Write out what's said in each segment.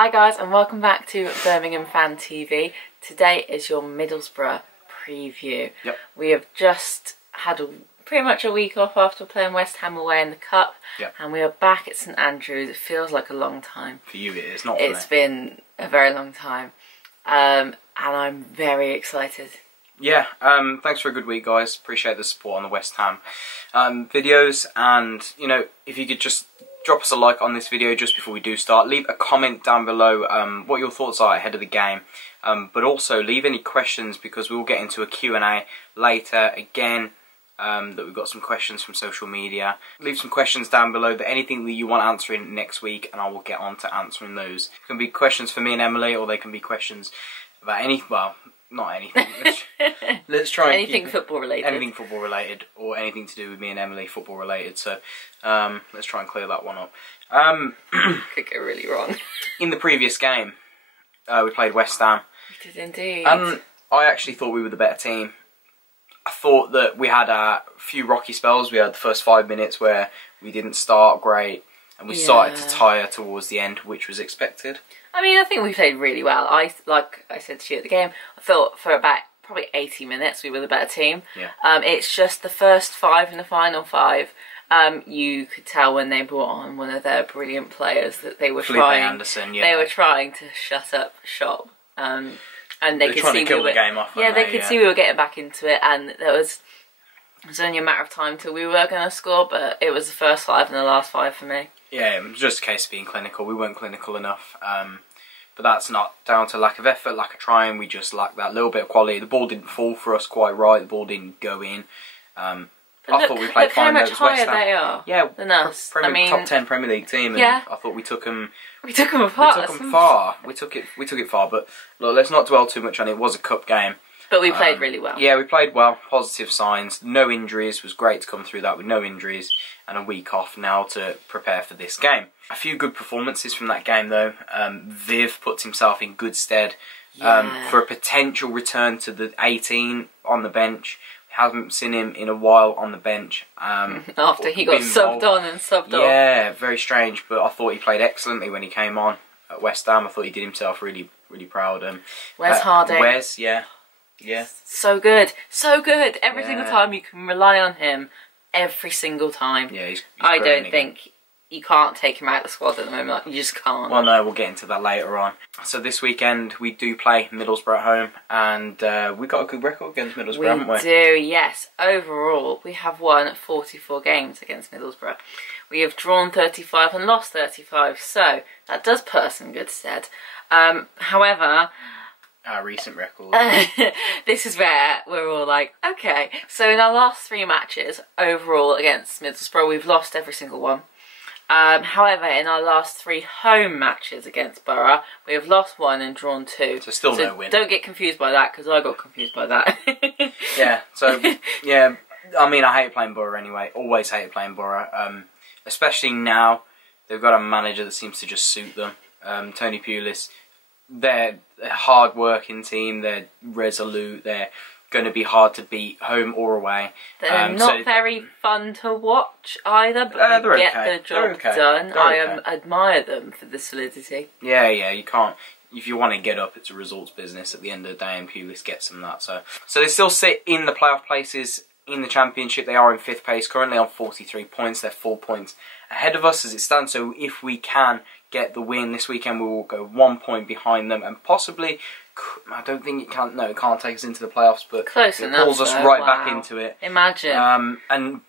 Hi guys and welcome back to Birmingham Fan TV. Today is your Middlesbrough preview. Yep. We have just had pretty much a week off after playing West Ham away in the Cup. Yep. And we are back at St Andrews. It feels like a long time. For you it is, not for me. It's been a very long time. And I'm very excited. Yeah, thanks for a good week guys. Appreciate the support on the West Ham videos, and you know, if you could just drop us a like on this video just before we do start. Leave a comment down below what your thoughts are ahead of the game, but also leave any questions because we will get into a Q&A later again. That we've got some questions from social media. Leave some questions down below, that anything that you want answering next week, and I will get on to answering those. It can be questions for me and Emily, or they can be questions about not anything. Let's try and anything football related. Anything football related, or anything to do with me and Emily football related. So let's try and clear that one up. Could go really wrong. In the previous game, we played West Ham. We did indeed. And I actually thought we were the better team. I thought that we had a few rocky spells. We had the first 5 minutes where we didn't start great, and we started to tire towards the end, which was expected. I mean, I think we played really well. Like I said to you at the game, I thought for about probably 80 minutes we were the better team. Yeah. It's just the first five and the final five. You could tell when they brought on one of their brilliant players that they were Anderson, They were trying to shut up shop. And they could see the game off. Yeah, they could see we were getting back into it, and it was only a matter of time till we were going to score. But it was the first five and the last five for me. Yeah, it was just a case of being clinical. We weren't clinical enough. But that's not down to lack of effort, lack of trying. We just lacked that little bit of quality. The ball didn't fall for us quite right. The ball didn't go in. I thought we played fine. Look how much higher they are than us. I mean, top 10 Premier League team. And yeah. I thought we took them. We took them apart. We took them far. We took it far. But look, let's not dwell too much on it. It was a cup game. But we played really well. Yeah, we played well. Positive signs. No injuries. It was great to come through that with no injuries. And a week off now to prepare for this game. A few good performances from that game though. Viv puts himself in good stead for a potential return to the 18 on the bench. We haven't seen him in a while on the bench. After he got subbed on and subbed off. Yeah, very strange, but I thought he played excellently when he came on at West Ham. I thought he did himself really, really proud. Wes Harding. Wes, yeah. So good, so good. Every single time you can rely on him. Every single time. Yeah, he's I don't think you can't take him out of the squad at the moment. You just can't. Well, no, we'll get into that later on. So this weekend we do play Middlesbrough at home, and we got a good record against Middlesbrough, haven't we? We do, yes. Overall, we have won 44 games against Middlesbrough. We have drawn 35 and lost 35, so that does put us in good stead. However, our recent record. This is where we're all like, okay. So in our last 3 matches overall against Middlesbrough, we've lost every single one. However, in our last 3 home matches against Borough, we have lost 1 and drawn 2. So still no win. Don't get confused by that, because I got confused by that. Yeah, so, yeah, I mean, I hate playing Borough anyway. Always hated playing Borough. Especially now, they've got a manager that seems to just suit them. Tony Pulis. They're a hard-working team. They're resolute. They're going to be hard to beat, home or away. They're not very fun to watch either, but they get the job done. I admire them for the solidity. Yeah, you can't. If you want to get up, it's a results business at the end of the day, and Pulis gets them that. So they still sit in the playoff places in the Championship. They are in 5th place, currently on 43 points. They're 4 points ahead of us as it stands. So if we can get the win this weekend, we will go 1 point behind them, and possibly, I don't think it can't. No, it can't take us into the playoffs, but close enough. It pulls us right back into it. Imagine.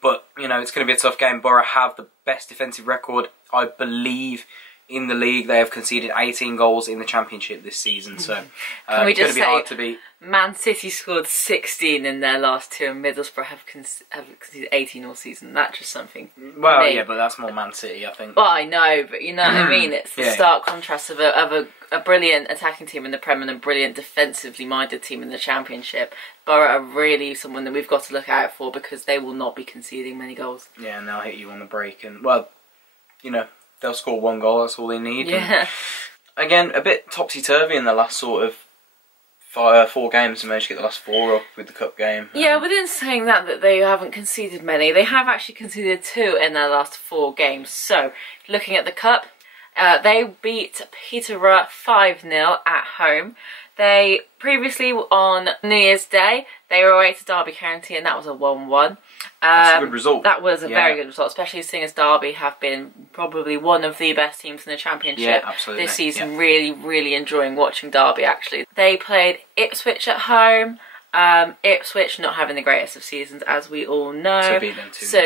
But you know, it's going to be a tough game. Borough have the best defensive record, I believe, in the league. They have conceded 18 goals in the Championship this season, so it's going to be hard to beat. Man City scored 16 in their last 2, and Middlesbrough have conceded 18 all season. That's just something. Well, yeah, but that's more Man City, I think. Well, I know, but you know what I mean. It's the stark contrast of a brilliant attacking team in the Prem and a brilliant defensively minded team in the Championship. Borough are really someone that we've got to look out for, because they will not be conceding many goals. Yeah, and they'll hit you on the break, and well, you know, they'll score 1 goal. That's all they need. Yeah. And again, a bit topsy-turvy in the last sort of 4 games, and managed to get the last 4 up with the cup game. Yeah, within saying that they haven't conceded many, they have actually conceded 2 in their last 4 games. So, looking at the cup, They beat Peterborough 5-0 at home. They previously, on New Year's Day, they were away to Derby County, and that was a 1-1. That's a good result. That was a very good result, especially seeing as Derby have been probably one of the best teams in the Championship this season. Really, really enjoying watching Derby, actually. They played Ipswich at home. Ipswich not having the greatest of seasons, as we all know. So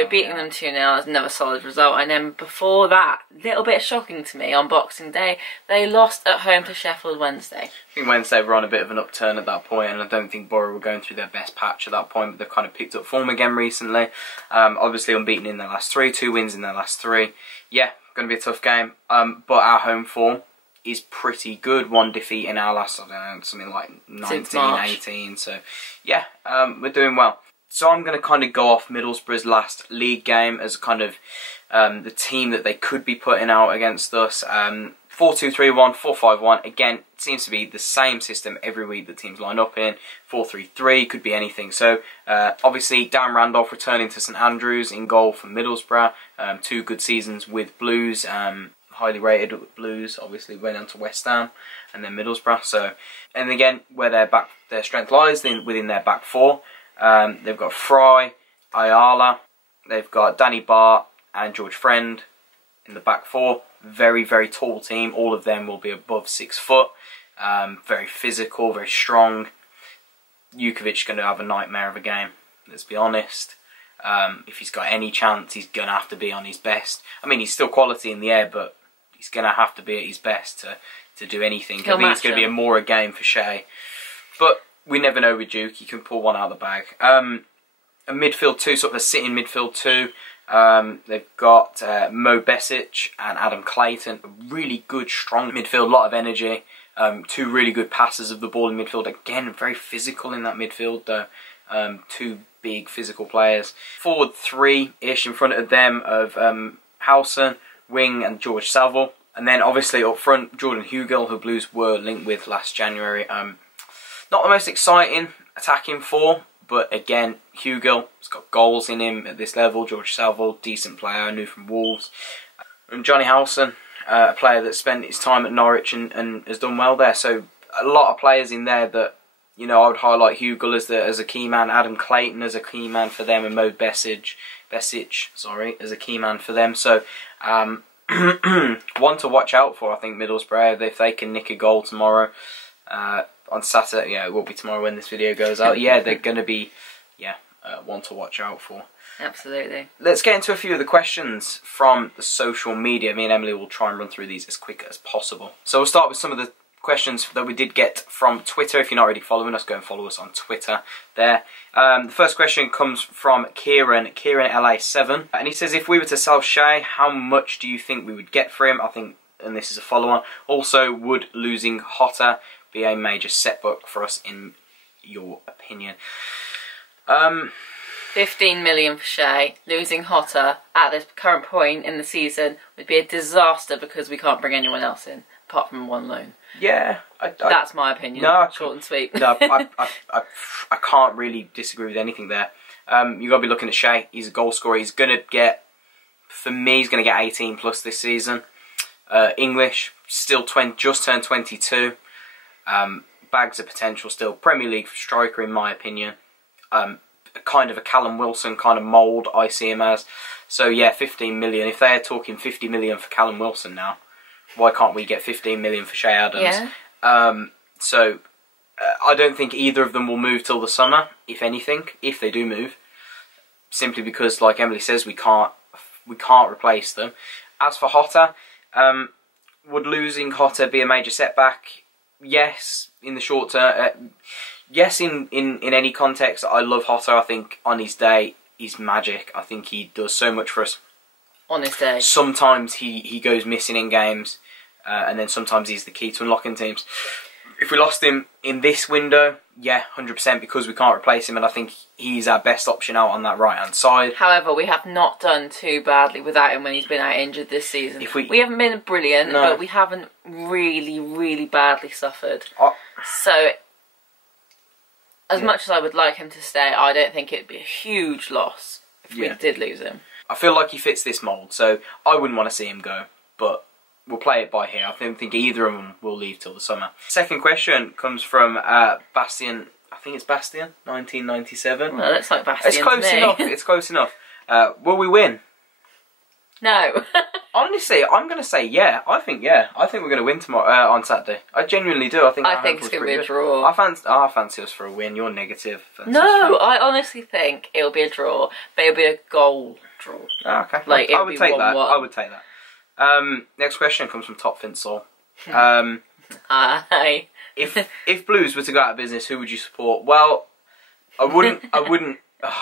beating them 2-0 is another solid result. And then before that, a little bit shocking to me, on Boxing Day, they lost at home to Sheffield Wednesday. I think Wednesday were on a bit of an upturn at that point, and I don't think Borough were going through their best patch at that point, but they've kind of picked up form again recently. Obviously unbeaten in their last 3, 2 wins in their last 3. Yeah, going to be a tough game, but our home form is pretty good. 1 defeat in our last, I don't know, something like 19, 18. So, yeah, we're doing well. So I'm going to kind of go off Middlesbrough's last league game as kind of the team that they could be putting out against us. 4-2-3-1, 4-5-1. Again, it seems to be the same system every week that teams line up in. 4-3-3, could be anything. So, obviously, Dan Randolph returning to St Andrews in goal for Middlesbrough. 2 good seasons with Blues. Highly rated Blues, obviously went on to West Ham and then Middlesbrough. So, and again, where their strength lies within their back 4. They've got Fry, Ayala, they've got Danny Bart and George Friend in the back 4. Very, very tall team. All of them will be above 6 foot. Very physical, very strong. Jukovic going to have a nightmare of a game, let's be honest. If he's got any chance, he's going to have to be on his best. I mean, he's still quality in the air, but he's going to have to be at his best to do anything. I think it's going to be a game for Shea. But we never know with Duke. He can pull one out of the bag. A midfield 2, sort of a sitting midfield 2. They've got Mo Besic and Adam Clayton. A really good, strong midfield, a lot of energy. 2 really good passes of the ball in midfield. Again, very physical in that midfield, though. 2 big physical players. Forward 3-ish in front of them of Howson, Wing and George Saville. And then obviously up front, Jordan Hugill, who Blues were linked with last January. Not the most exciting attacking 4, but again, Hugill has got goals in him at this level. George Saville, decent player, new from Wolves. And Johnny Howson, a player that spent his time at Norwich and has done well there. So a lot of players in there that, you know, I would highlight Hugill as a key man, Adam Clayton as a key man for them, and Mo Besic as a key man for them. So, one to watch out for, I think, Middlesbrough, if they can nick a goal tomorrow, on Saturday. Yeah, it will be tomorrow when this video goes out. Yeah, they're going to be, one to watch out for. Absolutely. Let's get into a few of the questions from the social media. Me and Emily will try and run through these as quick as possible. So we'll start with some of the questions that we did get from Twitter. If you're not already following us, go and follow us on Twitter there. The first question comes from Kieran LA7, and he says, if we were to sell Shea, how much do you think we would get for him? I think, and this is a follow-on, also, would losing Hotter be a major setback for us in your opinion? 15 million for Shea. Losing Hotter at this current point in the season would be a disaster because we can't bring anyone else in apart from one loan. Yeah, that's my opinion. No, short and sweet. No, I can't really disagree with anything there. You got to be looking at Shea. He's a goal scorer. He's going to get, for me, he's going to get 18 plus this season. English, still just turned 22. Bags of potential still. Premier League striker, in my opinion. Kind of a Callum Wilson kind of mould, I see him as. So yeah, 15 million. If they're talking 50 million for Callum Wilson now, why can't we get 15 million for Shea Adams? Yeah. So I don't think either of them will move till the summer, if anything, if they do move. Simply because, like Emily says, we can't replace them. As for Hotter, would losing Hotter be a major setback? Yes, in the short term. Yes, in any context. I love Hotter. I think on his day, he's magic. I think he does so much for us. On his day. Sometimes he goes missing in games, and then sometimes he's the key to unlocking teams. If we lost him in this window, yeah, 100%, because we can't replace him, and I think he's our best option out on that right-hand side. However, we have not done too badly without him when he's been out injured this season. We haven't been brilliant, but we haven't really, really badly suffered. So, as much as I would like him to stay, I don't think it'd be a huge loss if we did lose him. I feel like he fits this mould, so I wouldn't want to see him go, but we'll play it by here. I don't think either of them will leave till the summer. Second question comes from Bastian. I think it's Bastian, 1997. Well, it looks like Bastian. It's close enough. It's close enough. Will we win? No. Honestly, I'm going to say yeah. I think we're going to win tomorrow on Saturday. I genuinely do. I think it's going to be a draw. I fancy us for a win. You're negative. No, I honestly think it'll be a draw, but it'll be a goal draw. Oh, okay. Like, I would take that. 1-1. I would take that. Next question comes from Top Finsol. Aye. If Blues were to go out of business, who would you support? Well, I wouldn't.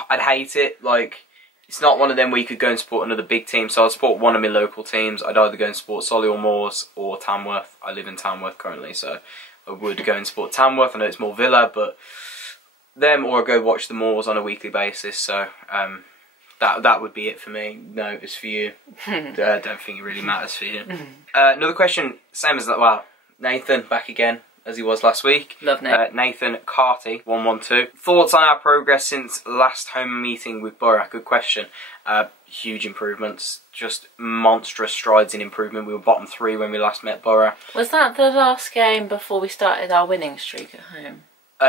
I'd hate it. Like, it's not one of them where you could go and support another big team. So I'd support one of my local teams. I'd either go and support Solihull Moors or Tamworth. I live in Tamworth currently, so I would go and support Tamworth. I know it's more Villa, but them, or I'd go watch the Moors on a weekly basis. So that would be it for me. No, it's for you. I don't think it really matters for you. Another question, same as that. Wow, Nathan back again, as he was last week. Love Nate. Nathan Carty, 112. Thoughts on our progress since last home meeting with Borough? Good question. Huge improvements. Just monstrous strides in improvement. We were bottom 3 when we last met Borough. Was that the last game before we started our winning streak at home?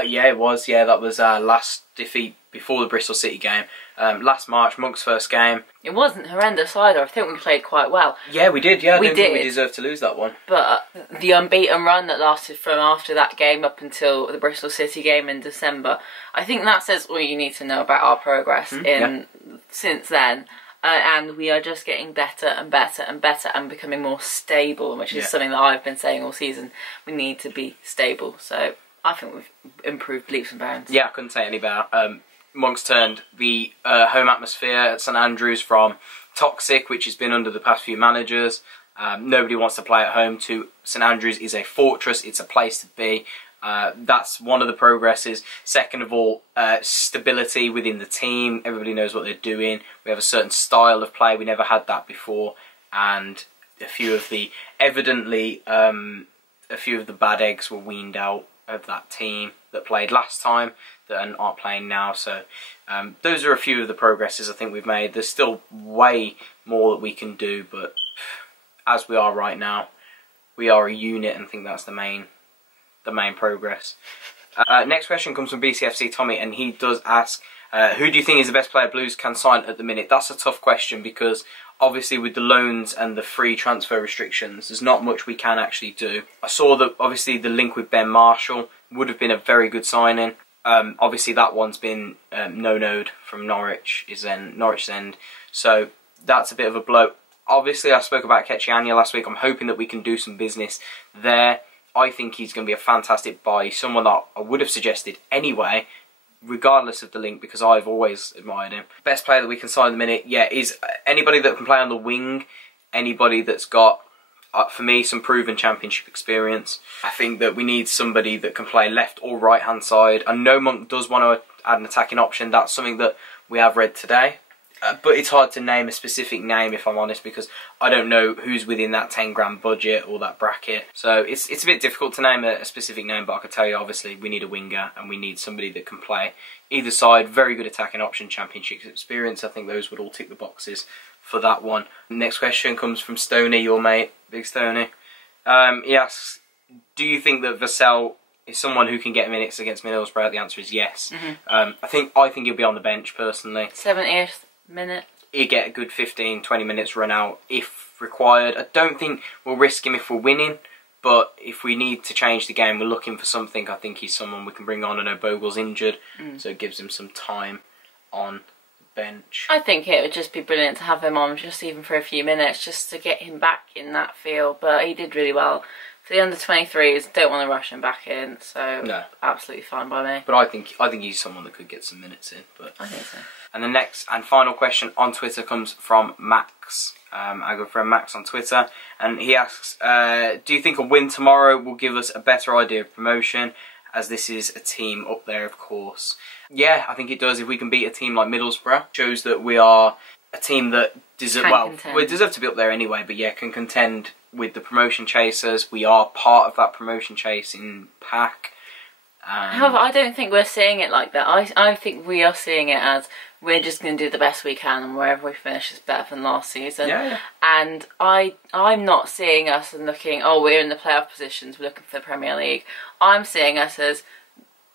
Yeah, it was. Yeah, that was our last defeat before the Bristol City game. Last March, Monk's first game. It wasn't horrendous either. I think we played quite well. Yeah, we did. Yeah, I don't think did. we deserved to lose that one. But the unbeaten run that lasted from after that game up until the Bristol City game in December, I think that says all you need to know about our progress since then. And we are just getting better and better and better and becoming more stable, which is something that I've been saying all season. We need to be stable. So I think we've improved leaps and bounds. Yeah, I couldn't say any better. Monk's turned the home atmosphere at St Andrews from toxic, which has been under the past few managers. Nobody wants to play at home, to St Andrews is a fortress. It's a place to be. That's one of the progresses. Second of all, stability within the team. Everybody knows what they're doing. We have a certain style of play. We never had that before. And a few of the, evidently, a few of the bad eggs were weaned out of that team that played last time that aren't playing now. So those are a few of the progresses I think we've made. There's still way more that we can do, but as we are right now, we are a unit, and I think that's the main progress. Next question comes from BCFC Tommy, and he does ask, who do you think is the best player Blues can sign at the minute? That's a tough question, because obviously with the loans and the free transfer restrictions, there's not much we can actually do. I saw that obviously the link with Ben Marshall would have been a very good signing. Obviously that one's been no-noed from Norwich End, so that's a bit of a blow. Obviously I spoke about Ketchianya last week. I'm hoping that we can do some business there. I think he's going to be a fantastic buy, someone that I would have suggested anyway, regardless of the link, because I've always admired him. Best player that we can sign at the minute, is anybody that can play on the wing, anybody that's got, for me, some proven championship experience. I think that we need somebody that can play left or right hand side. I know Monk does want to add an attacking option. That's something that we have read today. But it's hard to name a specific name, if I'm honest, because I don't know who's within that 10 grand budget or that bracket. So it's a bit difficult to name a specific name, but I could tell you, obviously, we need a winger and we need somebody that can play either side. Very good attacking option, championship experience. I think those would all tick the boxes for that one. Next question comes from Stoney, your mate, Big Stoney. He asks, do you think that Vassell is someone who can get minutes against Middlesbrough? The answer is yes. I think he'll be on the bench, personally. 70th minute. He'll get a good 15-20 minutes run out if required. I don't think we'll risk him if we're winning, but if we need to change the game, we're looking for something, I think he's someone we can bring on. I know Bogle's injured, so it gives him some time on the bench. I think it would just be brilliant to have him on, just even for a few minutes, just to get him back in that feel. But he did really well. For the under-23s, don't want to rush him back in, so no, absolutely fine by me. But I think he's someone that could get some minutes in. But I think so. And the next and final question on Twitter comes from Max. Our good friend Max on Twitter, and he asks, do you think a win tomorrow will give us a better idea of promotion, as this is a team up there, of course? Yeah, I think it does. If we can beat a team like Middlesbrough, shows that we are a team that we deserve to be up there anyway, but yeah, can contend with the promotion chasers. We are part of that promotion chasing pack. However, I don't think we're seeing it like that. I think we are seeing it as we're just going to do the best we can, and wherever we finish is better than last season. Yeah. And I'm not seeing us and looking, oh, we're in the playoff positions, we're looking for the Premier League. I'm seeing us as,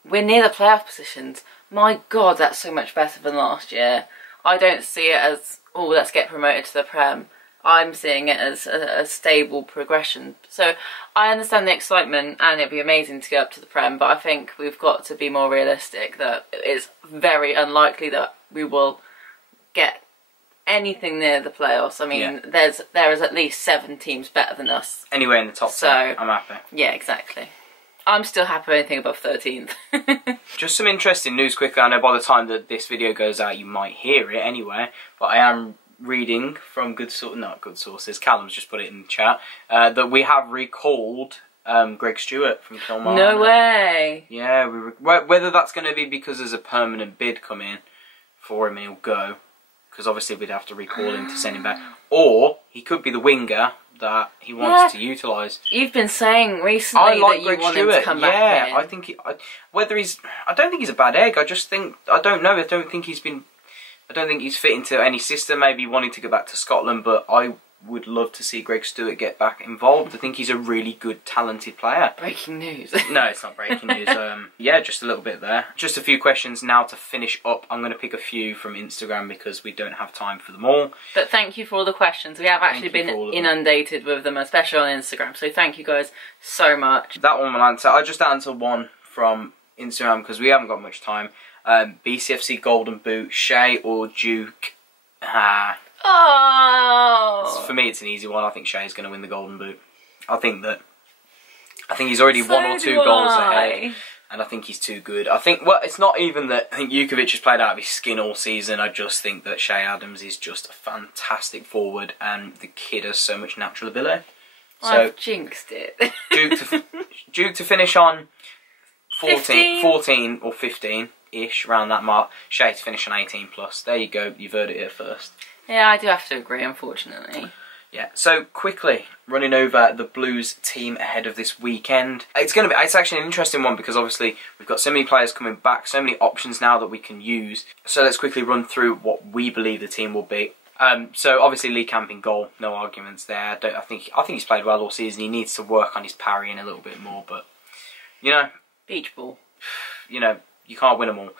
we're near the playoff positions. My God, that's so much better than last year. I don't see it as, oh, let's get promoted to the Prem. I'm seeing it as a stable progression. So I understand the excitement, and it'd be amazing to get up to the Prem, but I think we've got to be more realistic that it's very unlikely that we will get anything near the playoffs. I mean, there is at least 7 teams better than us. Anyway, in the top 10, I'm happy. Yeah, exactly. I'm still happy with anything above 13th. Just some interesting news quickly. I know by the time that this video goes out, you might hear it anyway, but I am reading from not good sources, Callum's just put it in the chat, that we have recalled Greg Stewart from Kilmarnock. No way. Yeah, whether that's going to be because there's a permanent bid come in for him and he'll go, because obviously we'd have to recall him to send him back, or he could be the winger that he wants to utilise. You've been saying recently that you want him to come back in. I think I don't think he's a bad egg. I just think, I don't know, I don't think he's fit into any system. Maybe wanting to go back to Scotland, but I would love to see Greg Stewart get back involved. I think he's a really good, talented player. Breaking news. No, it's not breaking news. Yeah, just a little bit there. Just a few questions now to finish up. I'm going to pick a few from Instagram because we don't have time for them all. But thank you for all the questions. We have actually been inundated with them, especially on Instagram. So thank you guys so much. That one will answer. I'll just answer one from Instagram because we haven't got much time. BCFC Golden Boot, Shea or Duke? Oh! For me, it's an easy one. I think Shea's going to win the Golden Boot. I think he's already 1 or 2 goals ahead, and I think he's too good. I think, well, it's not even that I think Jukovic has played out of his skin all season. I just think that Shea Adams is just a fantastic forward, and the kid has so much natural ability. So I've jinxed it. Duke to finish on 14 or 15-ish, around that mark. Shea to finish on 18 plus. There you go, you've heard it here first. Yeah, I do have to agree, unfortunately. Yeah, so quickly running over the Blues team ahead of this weekend. It's actually an interesting one because obviously we've got so many players coming back, so many options now that we can use. So let's quickly run through what we believe the team will be. So obviously Lee Camp in goal, no arguments there. I think he's played well all season. He needs to work on his parrying a little bit more, but you know, beach ball. You know, you can't win them all.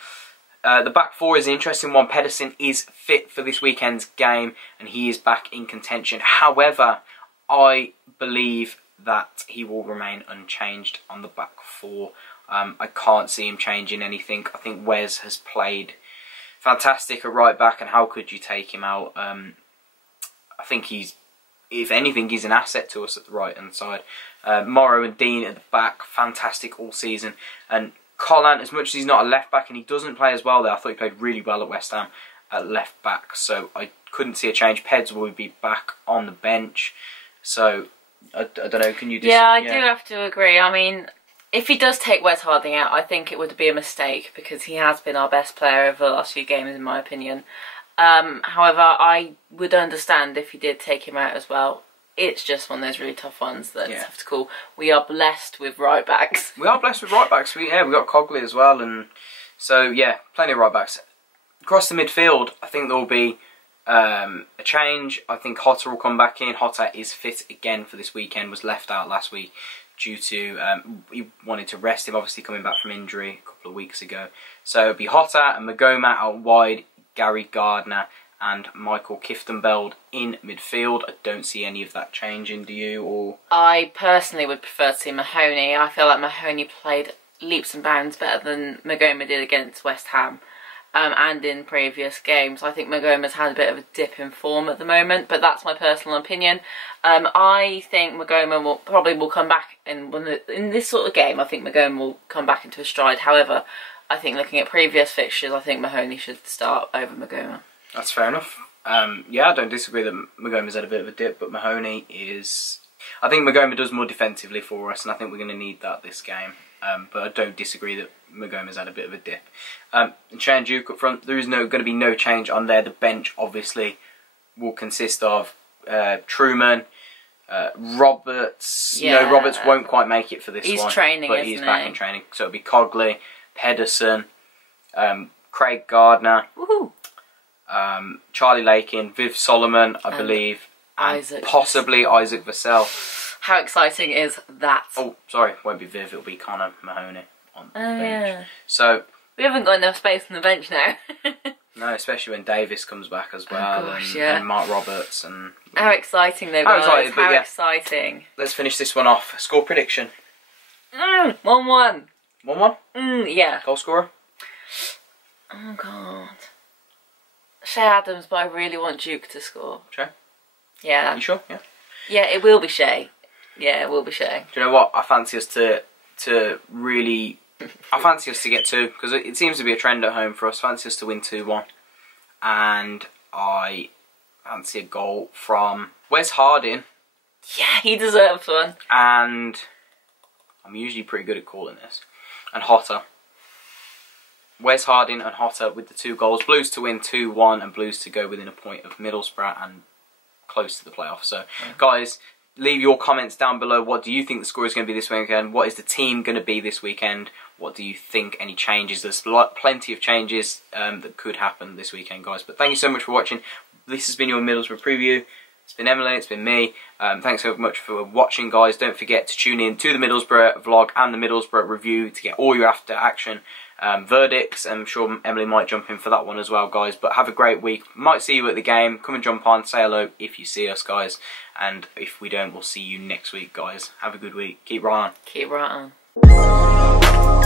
The back four is an interesting one. Pedersen is fit for this weekend's game and he is back in contention. However, I believe that he will remain unchanged on the back four. I can't see him changing anything. I think Wes has played fantastic at right back, and how could you take him out? I think if anything, he's an asset to us at the right hand side. Morrow and Dean at the back, fantastic all season. And Collant, as much as he's not a left back and he doesn't play as well there, I thought he played really well at West Ham at left back, so I couldn't see a change. Peds will be back on the bench, so I don't know, can you disagree? Yeah, I do have to agree. I mean, if he does take Wes Harding out, I think it would be a mistake because he has been our best player over the last few games in my opinion. However, I would understand if he did take him out as well. It's just one of those really tough ones that's tough to call. We are blessed with right backs. We are blessed with right backs. We've got Cogley as well, and so yeah, plenty of right backs. Across the midfield, I think there will be a change. I think Hotter will come back in. Hotter is fit again for this weekend. Was left out last week due to he wanted to rest him. Obviously coming back from injury a couple of weeks ago. So it'll be Hotter and Magoma out wide. Gary Gardner and Michael Kiftembeld in midfield. I don't see any of that changing, do you? Or I personally would prefer to see Mahoney. I feel like Mahoney played leaps and bounds better than Magoma did against West Ham and in previous games. I think Magoma's had a bit of a dip in form at the moment, but that's my personal opinion. I think Magoma will come back in this sort of game. I think Magoma will come back into a stride. However, I think looking at previous fixtures, I think Mahoney should start over Magoma. That's fair enough. Yeah, I don't disagree that Magoma's had a bit of a dip, but Mahoney is... I think Magoma does more defensively for us, and I think we're going to need that this game. But I don't disagree that Magoma's had a bit of a dip. And Shea and Duke up front, there is going to be no change on there. The bench, obviously, will consist of Truman, Roberts. Yeah. No, Roberts won't quite make it for this one. He's training, but he's back in training. So it'll be Cogley, Pedersen, Craig Gardner. Woohoo! Charlie Lakin, Viv Solomon, I believe, and Isaac possibly Isaac Vassell. How exciting is that? Oh, sorry, it won't be Viv, it'll be Connor Mahoney on the bench. Yeah. So We haven't got enough space on the bench now. no, especially when Davis comes back as well, gosh, and Mark Roberts. And How exciting though, guys. How exciting. Let's finish this one off. Score prediction. 1-1. 1-1? Yeah. Goal scorer? Oh, God. Shea Adams, but I really want Duke to score. Shea? Yeah. You sure? Yeah. Yeah, it will be Shea. Yeah, it will be Shea. Do you know what? I fancy us to really... I fancy us to get 2, because it seems to be a trend at home for us. I fancy us to win 2-1. And I fancy a goal from Wes Harding. Yeah, he deserves one. And I'm usually pretty good at calling this. And Hotter. Wes Harding and Hotter with the 2 goals. Blues to win 2-1 and Blues to go within a point of Middlesbrough and close to the playoffs. So, guys, leave your comments down below. What do you think the score is going to be this weekend? What is the team going to be this weekend? What do you think? Any changes? There's plenty of changes that could happen this weekend, guys. But thank you so much for watching. This has been your Middlesbrough preview. It's been Emily, it's been me. Thanks so much for watching, guys. Don't forget to tune in to the Middlesbrough vlog and the Middlesbrough review to get all your after action verdicts. I'm sure Emily might jump in for that one as well, guys. But have a great week. Might see you at the game. Come and jump on, say hello if you see us, guys. And if we don't, we'll see you next week, guys. Have a good week. Keep right on. Keep right on.